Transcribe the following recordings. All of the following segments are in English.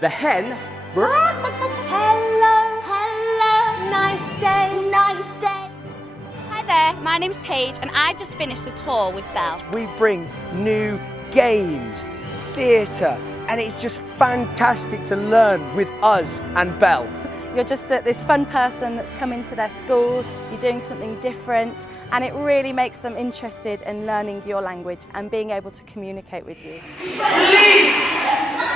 The hen. Hello. Hello. Nice day. Nice day. Hi there, my name's Paige and I've just finished a tour with Belle. We bring new games, theatre, and it's just fantastic to learn with us and Belle. You're just this fun person that's come into their school, you're doing something different, and it really makes them interested in learning your language and being able to communicate with you. Please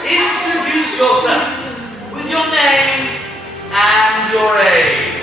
introduce yourself with your name and your age.